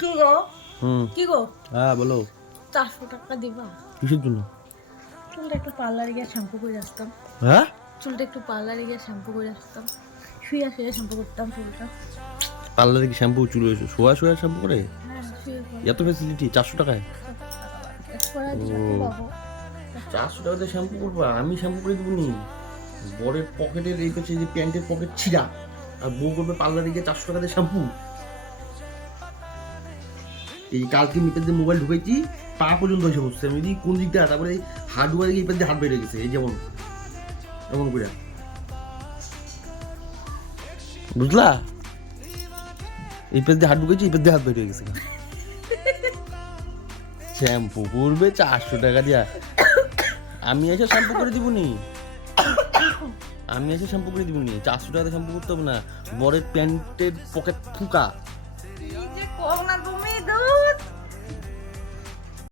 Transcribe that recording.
কি গো কি গো হ্যাঁ বলো 400 টাকা দিবা? কিসের জন্য? চুলটা একটু পার্লারে গিয়ে শ্যাম্পু করে আসতাম। হ্যাঁ চুলটা একটু পার্লারে গিয়ে শ্যাম্পু করে আসতাম। শুয়ে শুয়ে শ্যাম্পু করতাম চুলটা। পার্লারে কি শ্যাম্পু চুল শোয়া শোয়া শ্যাম্পু করে? হ্যাঁ শুয়ে এত ফ্যাসিলিটি 400 টাকায়? করা দিবা কি বাবু? 400 টাকাতে শ্যাম্পু করবো? আমি শ্যাম্পু করে দেবো নি? বরের পকেটের এই পাশে যে প্যান্টের পকেট ছিঁড়া, আর বউ করবে পার্লারে গিয়ে 400 টাকাতে শ্যাম্পু? এই কালকে মিটার দিয়ে মোবাইল ঢুকেছি, পা পর্যন্ত এসে বসছে। আমি যদি কোন দিকটা, তারপরে এই হার্ডওয়ারে গিয়ে দিয়ে হাত বেড়ে গেছে, এই যেমন এমন করে, বুঝলা? এই পেজ দিয়ে হাত ঢুকেছি, এই পেজ দিয়ে হাত বেরিয়ে গেছে। শ্যাম্পু করবে 400 টাকা দিয়া? আমি এসে শ্যাম্পু করে দিব নি? আমি এসে শ্যাম্পু করে দিব নি? 400 টাকাতে শ্যাম্পু করতে হবে না। বরের প্যান্টের পকেট ফুকা। এই যে কম না তুমি দূর